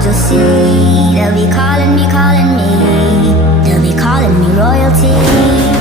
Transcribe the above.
world you'll see. They'll be calling me, calling me. They'll be calling me royalty.